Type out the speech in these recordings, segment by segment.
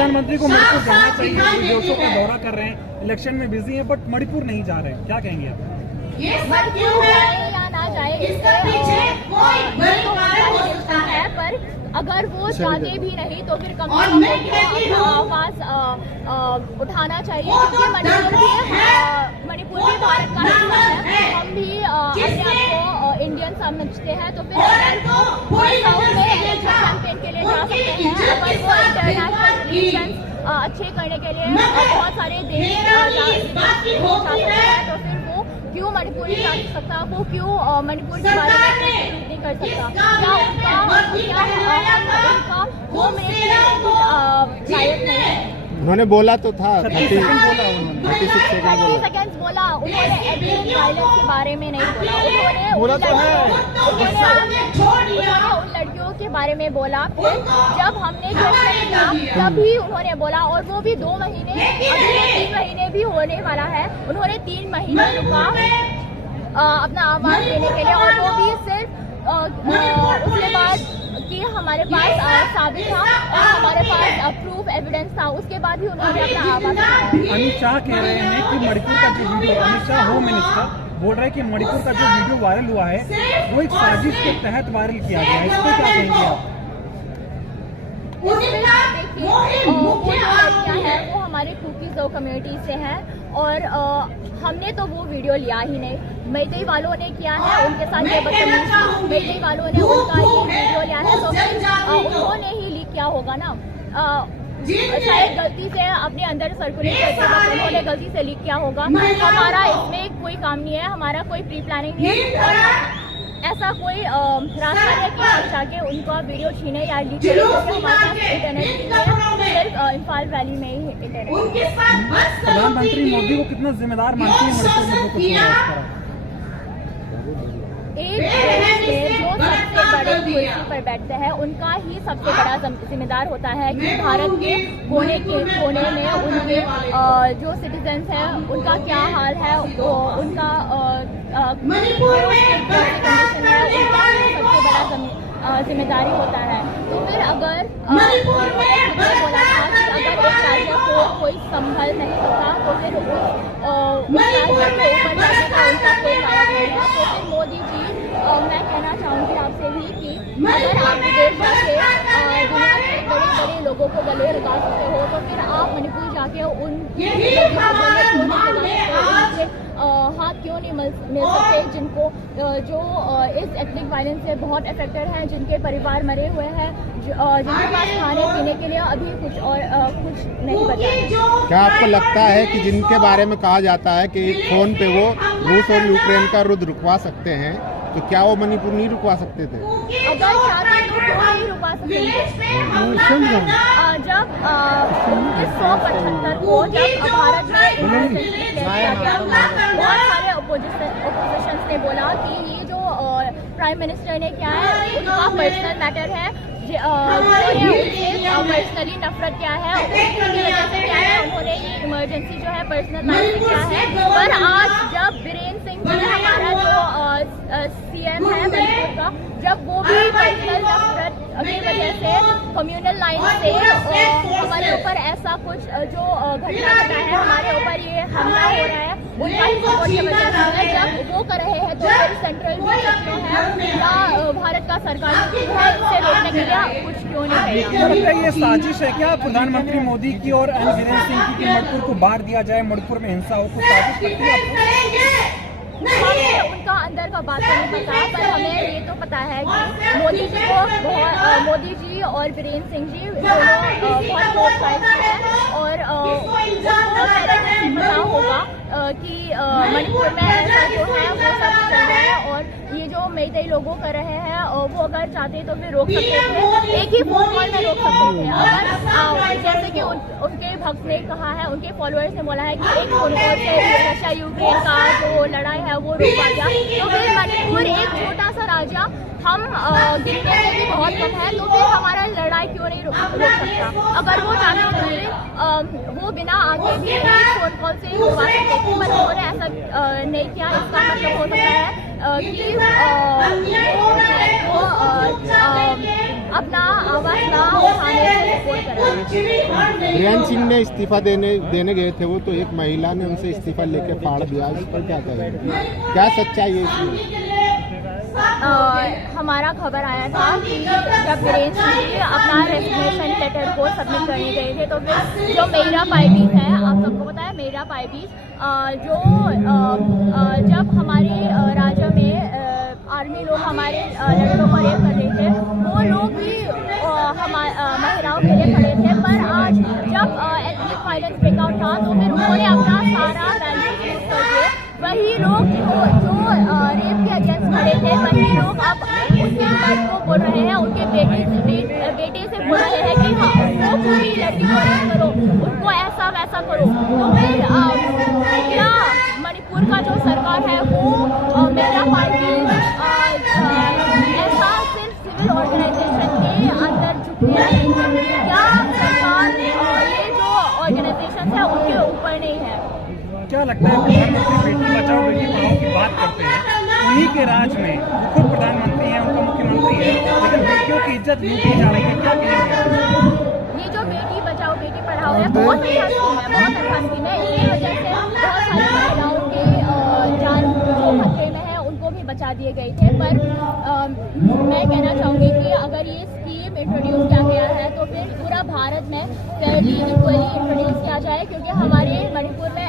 प्रधानमंत्री को मणिपुर जाना चाहिए, विदेशों का दौरा कर रहे हैं, इलेक्शन में बिजी हैं, बट मणिपुर नहीं जा रहे हैं, क्या कहेंगे आप? मणिपुर जाए या ना जाए इससे है, पर अगर वो चाहते भी नहीं तो फिर कम से कम आवाज उठाना चाहिए, क्योंकि मणिपुर भी भारत का हिस्सा है। हम भी अपने आप को इंडियन समझते हैं, तो फिर साउथ में कैंपेन के लिए जा सकते हैं। अगर वो इंटरनेशनल रिलेशंस अच्छे करने के लिए बहुत सारे देश चाहते हैं, तो फिर वो क्यों मणिपुर नहीं जा सकता, वो क्यों मणिपुर के बारे में नहीं कर सकता? क्या उनका होम मिनिस्टर लायक नहीं है? उन्होंने बोला तो था 36 सेकंड बोला। उन्होंने एबिलिटी वायलेंस के बारे में नहीं बोला, उन्होंने उन लड़कियों के बारे में बोला। फिर जब हमने क्वेश्चन किया तभी उन्होंने बोला, और वो भी 2 महीने, अभी 3 महीने भी होने वाला है। उन्होंने 3 महीने रुका अपना आवाज देने के लिए, और वो भी सिर्फ उसके बाद कि हमारे पास साबित था और हमारे पास प्रूफ एविडेंस था, उसके बाद ही उन्होंने अपना आवाज दिया। अमित शाह कह रहे हैं कि मणिपुर का जो video, Amit Shah home minister बोल रहे हैं कि मणिपुर का जो वीडियो वायरल हुआ है वो एक साजिश के तहत वायरल किया गया है, इस पर क्या कहेंगे आप? वो जो लड़कियां हैं वो हमारे कुकीज़ कम्युनिटी से हैं, और हमने तो वो वीडियो लिया ही नहीं। मैतेई वालों ने किया है, उनके साथ ये बदतमीजी, मैतेई वालों ने उनका ये वीडियो लिया है, तो फिर उन्होंने ही लीक किया होगा ना। शायद गलती से अपने अंदर सर्कुलेट करते वक्त उन्होंने गलती से लीक किया होगा। हमारा इसमें कोई काम नहीं है, हमारा कोई प्री प्लानिंग नहीं है, ऐसा कोई रास्ता है कि हम जाके उनका वीडियो छीने या लीक करें, क्योंकि हमारे पास इंटरनेट नहीं है, सिर्फ इम्फाल वैली में ही इंटरनेट। प्रधानमंत्री मोदी को कितना जिम्मेदार मानती है मणिपुर में जो कुछ हो रहा है इस तरह? एक देश में जो सबसे बड़े कुर्सी पर बैठते हैं उनका ही सबसे बड़ा जिम्मेदार होता है कि भारत के कोने में उनके जो सिटीजन्स हैं उनका क्या हाल है, उनका कंडीशन है, उनका सबसे बड़ा जिम्मेदारी होता है। तो फिर अगर बोला था कि अगर एक राज्य को कोई संभल नहीं सकता तो फिर उस राज्य के ऊपर जाने का उनका कोई लायक नहीं है। तो फिर मोदी जी, मैं कहना चाहूँगी आपसे भी कि अगर आप विदेश जाके दुनिया के बड़े लोगों को गले लगा सकते हो, तो फिर आप मणिपुर जाके हाथ क्यों नहीं मिल सकते जिनको जो इस एथनिक वायलेंस से बहुत अफेक्टेड हैं, जिनके परिवार मरे हुए हैं, जिनके पास खाने पीने के लिए अभी कुछ नहीं बचा है। क्या आपको लगता है कि जिनके बारे में कहा जाता है कि फोन पे वो रूस और यूक्रेन का युद्ध रुकवा सकते हैं, तो क्या वो मणिपुर नहीं रुकवा सकते थे? अगर चाहते तो क्यों नहीं रुकवा सकते? जब 1975 को जब भारत में बहुत सारे अपोजिशन ने बोला कि ये जो प्राइम मिनिस्टर ने क्या है उनका पर्सनल मैटर है, पर्सनली नफरत क्या है, उनकी वजह से क्या है, उन्होंने ये इमरजेंसी जो है पर्सनल मैटर क्या है। पर आज जब बीरेन्द्र सिंह जी हमारा जो सीएम है मणिपुर का, जब वो भी पर्सनल नफरत की वजह से कम्युनल लाइन से हमारे ऊपर ऐसा कुछ जो घटना घटा है, हमारे ऊपर ये हमला हो रहा है, उनका ही सपोर्ट की वजह से जब वो कर रहे हैं, तो फिर सेंट्रल जो है या भारत का सरकार जो है इसे रोकने के लिए कुछ क्यों नहीं है? ये साजिश है क्या प्रधानमंत्री मोदी की और बीरेन्द्र सिंह की कि मणिपुर को बाहर दिया जाए, मणिपुर में हिंसा हो, कुछ साजिश लगती है आपको? हमें उनका अंदर का बात नहीं पता, पर हमें ये तो पता है कि मोदी जी को मोदी जी और बीरेन्द्र सिंह जी दोनों बहुत क्लोज फ्रेंड्स हैं, और पता होगा कि मणिपुर में ऐसा जो है वो सब चल रहा है, और ये जो मैतेई लोगों कर रहे हैं वो अगर चाहते तो फिर रोक सकते थे, एक ही फोन कॉल में रोक सकते थे। अगर जैसे कि उनके भक्त ने कहा है, उनके फॉलोअर्स ने बोला है कि एक फोन कॉल से रशिया यूक्रेन का जो लड़ाई है वो रोका गया, तो फिर मणिपुर एक छोटा सा राज्य, हम गिनने में भी बहुत कम है, तो फिर हमारा लड़ाई क्यों नहीं रोक सकता? अगर वो चाहते तो फिर वो बिना आगे भी फोन कॉल से रुकवा सकते थे, पर उन्होंने ऐसा नहीं किया। इसका मतलब हो सकता है कि अपना आवाज ना उठाने से रिपोर्ट करा। बीरेन सिंह ने इस्तीफा देने गए थे, वो तो एक महिला ने उनसे इस्तीफा लेके फाड़ दिया, इस पर क्या कहेंगे, क्या सच्चाई है इसमें? हमारा खबर आया था कि जब बीरेन सिंह जी अपना रेजिग्नेशन लेटर को सबमिट करने गए थे, तो फिर जो मेरा पाइबीज है, आप सबको पता है मेरा पाइबीज, जो जब हमारे राज्य में आर्मी लोग हमारे लड़कों को रेप कर रहे थे, वो लोग भी महिलाओं के लिए खड़े थे। पर आज जब एथनिक वायलेंस ब्रेकआउट था, तो फिर उन्होंने अपना सारा वैल्यू यूज करके वही लोग जो रेप के अगेंस्ट खड़े थे, वही लोग अब उनके मर्द को बोल रहे हैं, उनके बेटे से बोल रहे हैं कि हाँ उनको पूरी लड़की को रेप करो, उनको ऐसा वैसा करो। तो फिर क्या मणिपुर का जो सरकार है वो मेरा पार्टी ऐसा सिर्फ सिविल ऑर्गेनाइजेशन के अंदर झुकने रहेंगे? क्या सरकार ये जो ऑर्गेनाइजेशन है उनके ऊपर नहीं है? क्या लगता है प्रधानमंत्री बेटी बचाओ बेटी पढ़ाओ की बात करते हैं, उन्हीं के राज में खुद प्रधानमंत्री हैं, उनका मुख्यमंत्री है, लेकिन बेटियों की इज्जत लूटी जा रही है, क्या कहेंगे? ये जो बेटी बचाओ बेटी पढ़ाओ है बहुत अच्छा स्कीम है, बहुत अच्छा स्कीम है। इसी वजह से बहुत सारी महिलाओं के जान जो खतरे में है उनको भी बचा दिए गए थे। पर मैं कहना चाहूँगी कि अगर ये स्कीम इंट्रोड्यूस किया गया है तो फिर पूरा भारत में फेयरली इक्वली इंट्रोड्यूस किया जाए, क्योंकि हमारे मणिपुर में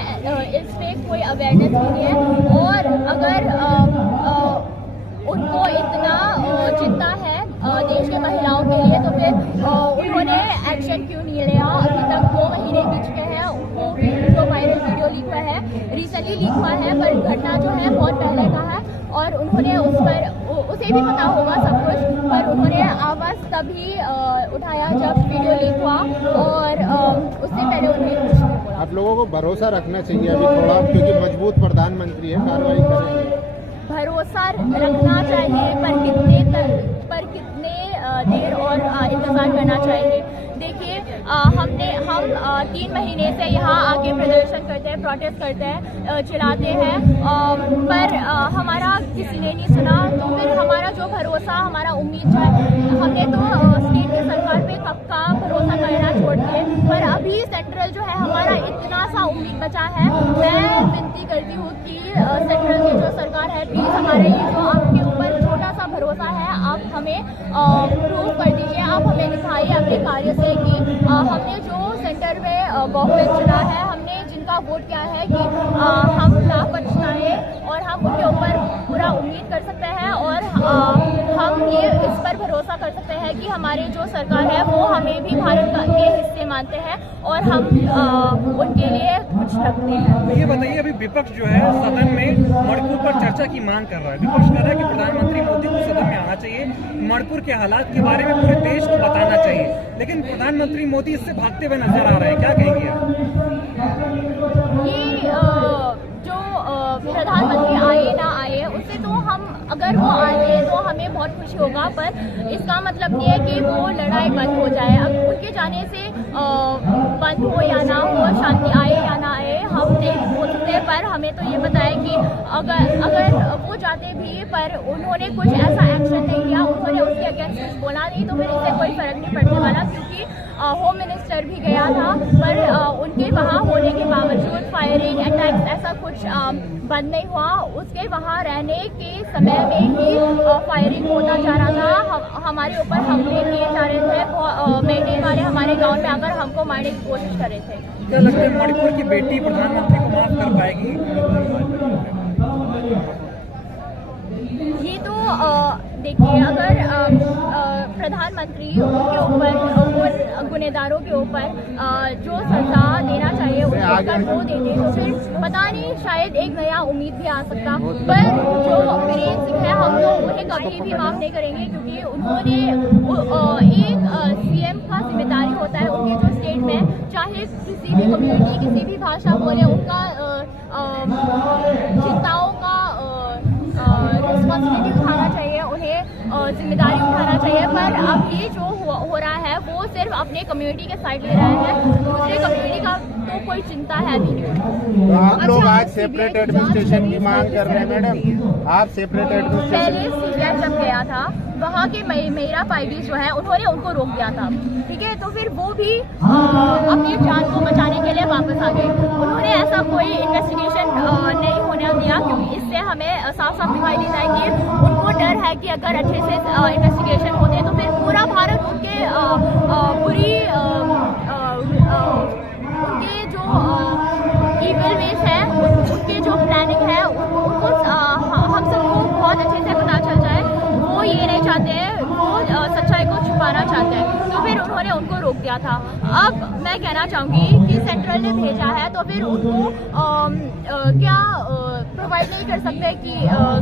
इस पे कोई अवेयरनेस नहीं है। और अगर उनको इतना चिंता है देश के महिलाओं के लिए, तो फिर उन्होंने एक्शन क्यों नहीं लिया? अभी तक 2 महीने बीत चुके हैं, उनको जो वायरल वीडियो लीक हुआ है, रिसेंटली लीक हुआ है, पर घटना जो है बहुत पहले का है और उन्होंने उस पर उसे भी पता होगा सब कुछ, पर उन्होंने आवाज़ तभी उठाया जब वीडियो लीक हुआ, और उससे पहले उन्हें कुछ नहीं बोला। आप लोगों को भरोसा रखना चाहिए अभी थोड़ा, क्योंकि मजबूत प्रधानमंत्री है, कार्रवाई करेंगे। भरोसा रखना चाहिए, पर कितने देर और इंतजार करना चाहिए? देखिए हम 3 महीने से यहाँ आके प्रदर्शन करते हैं, प्रोटेस्ट करते हैं, चिल्लाते हैं, पर हमारा किसी ने नहीं सुना। तो फिर हमारा जो भरोसा, हमारा उम्मीद जो है, हमने तो स्टेट की सरकार पे कब का भरोसा करना छोड़ दिए, पर अभी सेंट्रल जो है हमारा इतना सा उम्मीद बचा है। मैं विनती करती हूँ कि सेंट्रल की जो सरकार है, प्लीज़ हमारे ये जो आपके ऊपर छोटा सा भरोसा है, आप हमें प्रूव कर दीजिए, आप हमें दिखाइए अपने कार्य से कि हमने जो सेंटर में गवर्नमेंट चुना है, हमने जिनका वोट किया है, कि हम ना पछताएं और हम उनके ऊपर पूरा उम्मीद कर सकते हैं, और हम ये इस पर भरोसा कर सकते हैं कि हमारी जो सरकार है वो हमें भी भारत के हिस्से मानते हैं और हम उनके लिए कुछ रखते हैं। ये बताइए, अभी विपक्ष जो है सदन में मणिपुर पर चर्चा की मांग कर रहा है। विपक्ष कह रहा है कि प्रधानमंत्री मोदी को सदन में आना चाहिए, मणिपुर के हालात के बारे में पूरे देश को बताना चाहिए, लेकिन प्रधानमंत्री मोदी इससे भागते हुए नजर आ रहे हैं, क्या कहेंगे आप? ये जो प्रधानमंत्री आए ना आए, उससे तो हम, अगर वो आए तो हमें बहुत खुशी होगा, पर इसका मतलब नहीं है कि वो लड़ाई बंद हो जाए। अब उनके जाने से बंद हो या ना हो, शांति आए या ना आए, हम नहीं बोल सकते, पर हमें तो ये पता है कि अगर वो जाते भी पर उन्होंने कुछ ऐसा एक्शन नहीं लिया, उन्होंने उसके अगेंस्ट कुछ बोला नहीं, तो फिर इससे कोई फर्क नहीं पड़ने वाला, क्योंकि होम मिनिस्टर भी गया था, पर उनके वहाँ होने के बावजूद फायरिंग अटैक्स ऐसा कुछ बंद नहीं हुआ। उसके वहाँ रहने के समय में ही फायरिंग होता जा रहा था, हमारे ऊपर हमले किए जा रहे थे, बेटे वाले हमारे गांव में आकर हमको मारने की कोशिश कर रहे थे। क्या लगता है मणिपुर की बेटी प्रधानमंत्री को माफ कर पाएगी? ये तो देखिए, अगर प्रधानमंत्री उनके ऊपर गुनहगारों के ऊपर जो सजा देना चाहिए अगर वो देते, तो फिर पता नहीं, शायद एक नया उम्मीद भी आ सकता। पर जो बीरेन सिंह है, हम तो उन्हें कभी भी माफ नहीं करेंगे, क्योंकि उन्होंने एक CM का जिम्मेदारी होता है उनके जो स्टेट में, चाहे किसी भी कम्युनिटी किसी भी भाषा बोले, उनका चिंताओं का रिस्पॉन्सिबिलिटी उठाना चाहिए, उन्हें जिम्मेदारी उठाना चाहिए। पर अब ये जो हो रहा है वो सिर्फ अपने कम्युनिटी के साइड ले रहे हैं, दूसरे कम्युनिटी का तो कोई चिंता है भी नहीं। तो आप लोग आज सेपरेट एडमिनिस्ट्रेशन की मांग कर रहे हैं मैडम, आप सेपरेट एडमिनिस्ट्रेशन? पहले CBI जब गया था वहाँ के मेरा पाइडीज जो है उन्होंने उनको रोक दिया था, ठीक है। तो फिर वो भी अपनी जान को बचाने के लिए वापस आ गए। उन्होंने ऐसा कोई इन्वेस्टिगेशन नहीं होने दिया, क्योंकि इससे हमें साफ साफ दिखाई देता है कि उनको डर है कि अगर अच्छे से इन्वेस्टिगेशन होते तो फिर पूरा भारत उनके पूरी उनके जो इविल वेज है, उनके जो प्लानिंग है उनको हम सबको बहुत अच्छे से पता चल जाए। वो ये नहीं चाहते हैं, वो सच्चाई को छुपाना चाहते हैं, तो फिर उन्होंने उनको रोक दिया था। अब मैं कहना चाहूँगी कि सेंट्रल ने भेजा है तो फिर उनको क्या प्रोवाइड नहीं कर सकते कि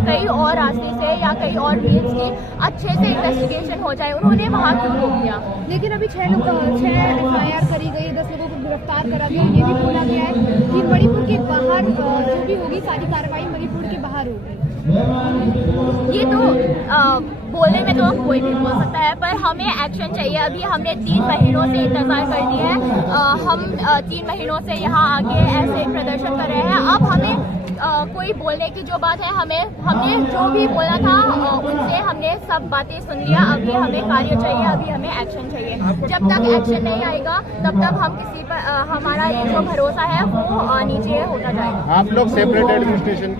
कई और रास्ते से या कई और मीन्स की अच्छे से इन्वेस्टिगेशन हो जाए। उन्होंने वहाँ क्यों रोक दिया? लेकिन अभी 6 FIR करी गई, 10 लोगों को गिरफ्तार करा गया। ये भी बोला गया है कि मणिपुर के बाहर जो भी होगी सारी कार्रवाई मणिपुर के बाहर होगी। ये तो बोलने में तो कोई भी बोल सकता है, पर हमें एक्शन चाहिए। अभी हमने 3 महीनों से इंतजार कर दिया है। हम 3 महीनों से यहाँ आके ऐसे प्रदर्शन कर रहे हैं। अब हमें कोई बोलने की जो बात है, हमने जो भी बोला था उनसे हमने सब बातें सुन लिया। अभी हमें कार्य चाहिए, अभी हमें एक्शन चाहिए। जब तक एक्शन नहीं आएगा तब तक हम किसी पर हमारा जो भरोसा है वो नीचे होता जाएगा। आप लोग सेपरेट एडमिनिस्ट्रेशन